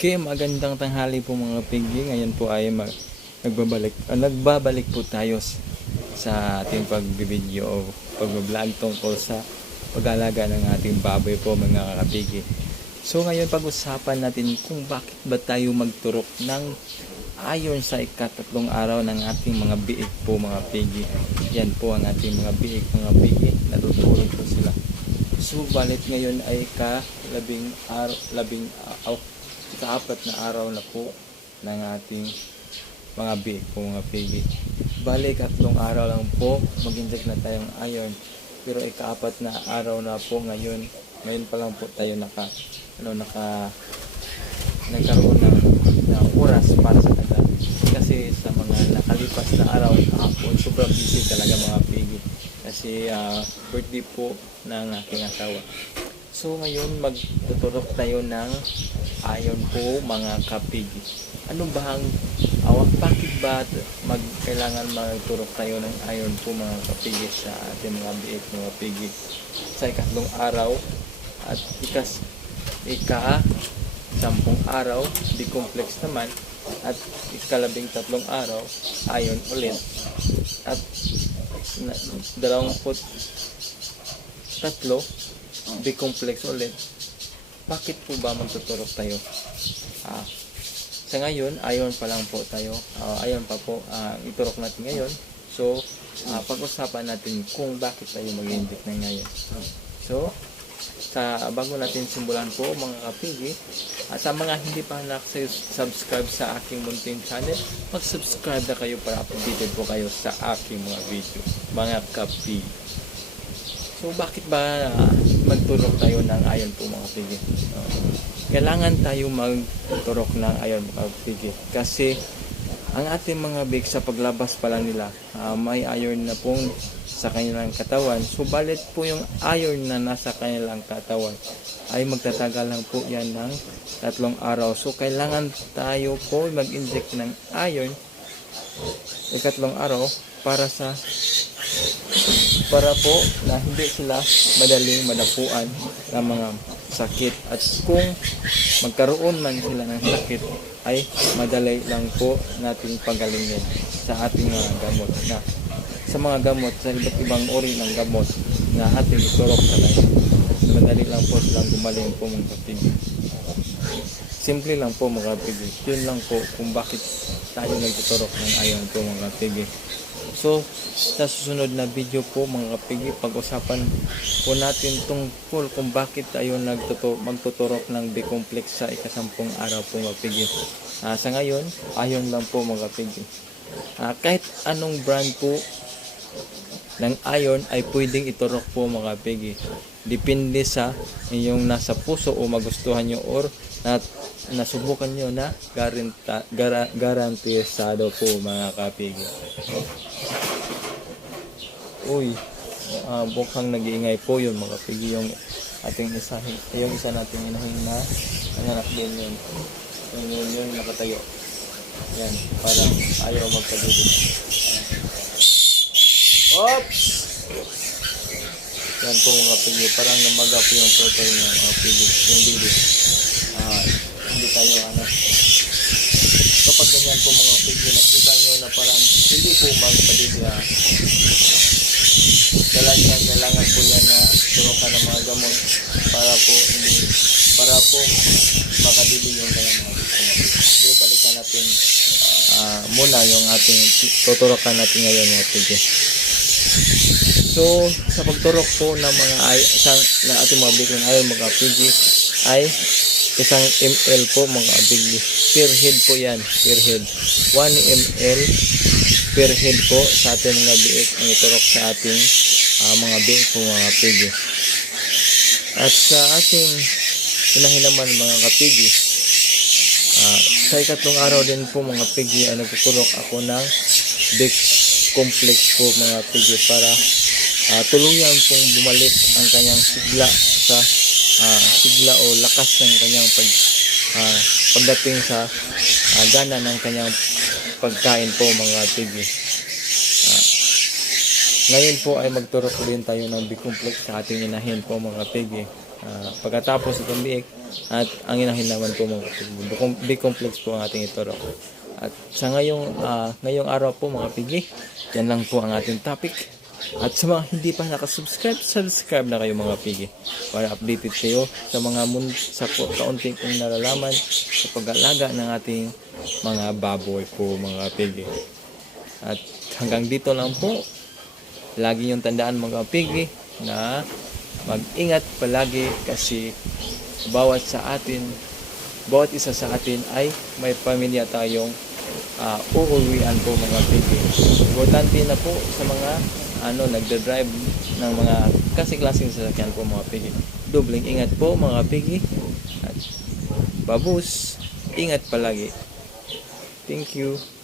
Okay, magandang tanghali po mga piggy. Ngayon po ay mag nagbabalik ah, nagbabalik po tayo sa ating pagbibideo o pagbablog tungkol sa pag-alaga ng ating baboy po mga kapigi. So ngayon pag-usapan natin kung bakit ba tayo magturok ng ayon sa ikatatlong araw ng ating mga biik po mga pigi. Yan po ang ating mga biik mga pigi. Natutulog po sila. So balit ngayon ay ka labing ar labing uh, sa apat na araw na po ng ating mga biik po mga pigi. Balik tatlong araw lang po mag-inject na tayong iron. Pero ikaapat na araw na po ngayon. Ngayon pa lang po tayo naka ano naka nagkaroon ng, ng oras para sa kanila. Kasi sa mga nakalipas na araw kahapon, sobrang busy talaga mga pigi. Kasi ah, birthday po ng aking asawa. So ngayon magtuturok tayo ng ayon po mga kapigi. Ano ba ang awak? Bakit ba mag kailangan magturok tayo ng ayon po mga kapigi sa ating mga biik mga pigi sa ikatlong araw at ikas ika sampung araw di complex naman at ikalabing tatlong araw ayon ulit. At na, dalawang put tatlo B-complex ulit, bakit po ba magtuturok tayo? Ah, sa ngayon, ayon pa lang po tayo. Ah, ayon pa po, ah, iturok natin ngayon. So, ah, pag-usapan natin kung bakit tayo mag-inject na ngayon. So, sa bago natin simulan po mga kapigi at sa mga hindi pa nakasubscribe sa aking munting channel mag-subscribe na kayo para updated po kayo sa aking mga video mga kapigi So bakit ba magturok tayo ng ayon po mga pigi? Uh, kailangan tayo magturok ng ayon mga pigi kasi ang ating mga big sa paglabas pala nila ah, may iron na pong sa kanilang katawan. Subalit po yung iron na nasa kanilang katawan ay magtatagal lang po yan ng tatlong araw. So kailangan tayo po mag-inject ng iron ikatlong araw para sa para po na hindi sila madaling madapuan ng mga sakit. At kung magkaroon man sila ng sakit ay madali lang po nating pagalingin sa ating mga gamot na sa mga gamot sa iba't ibang uri ng gamot na ating iturok sa life. Madali lang po silang gumaling po mga kapatid. Simple lang po mga kapatid. Yun lang po kung bakit tayo nagtuturok ng ayon po mga kapatid So, sa susunod na video po mga kapigi, pag-usapan po natin tungkol kung bakit tayo nagtuto, magtuturok ng B-complex sa ikasampung araw po mga kapigi. Ah, sa ngayon, ayon lang po mga kapigi. Ah, kahit anong brand po ng iron ay pwedeng iturok po mga kapigi. Depende sa inyong nasa puso o magustuhan nyo or na, nasubukan nyo na garanta, gara, garantisado po mga kapigi. Uy, ah mukhang nag-iingay po yun mga pigi yung ating isa, yung isa nating inahin na nanganak din yun. Yung yun yun nakatayo. Yan, parang ayaw magpagulid. Oops! Yan po mga pigi, parang namaga po yung total niya mga pigi, yung bibi. Ah, hindi tayo ano. Kapag ganyan po mga pigi, nakita nyo na parang hindi po magpalili ah kailangan kailangan po yan na turukan ng mga gamot para po hindi para po makadili yung kaya mga gusto So balikan natin ah, muna yung ating tuturukan natin ngayon mga pigi. So sa pagturok po ng mga ay, isang ng ating mga biglang ayaw mga pigi ay isang ml po mga bigli per head po yan per head. 1 ml per head po. Sa ating mga biik ang iturok sa ating ah, mga biik po mga pigi at sa ating inahin naman mga kapigi ah, sa ikatlong araw din po mga pigi ay nagtuturok ako ng big complex po mga pigi para ah, tuluyan pong bumalik ang kanyang sigla sa ah, sigla o lakas ng kanyang pag ah, pagdating sa ah, gana ng kanyang pagkain po mga pigi. Ah, ngayon po ay magturok din tayo ng B-complex sa ating inahin po mga pigi ah, pagkatapos itong biik at ang inahin naman po mga pigi. Big- Big complex po ang ating iturok. At sa ngayong, ah, ngayong araw po mga pigi, yan lang po ang ating topic. At sa mga hindi pa nakasubscribe, subscribe na kayo mga pigi para updated kayo sa mga mun sa kaunting kong nalalaman sa pag-alaga ng ating mga baboy po mga pigi. At hanggang dito lang po. Lagi niyong tandaan mga pigi na mag-ingat palagi kasi bawat sa atin, bawat isa sa atin ay may pamilya tayong uh, uuwian po mga pigi. Importante na po sa mga ano nagda-drive ng mga kasi-klaseng sasakyan po mga pigi. Dobling ingat po mga pigi. At babus, ingat palagi. Thank you.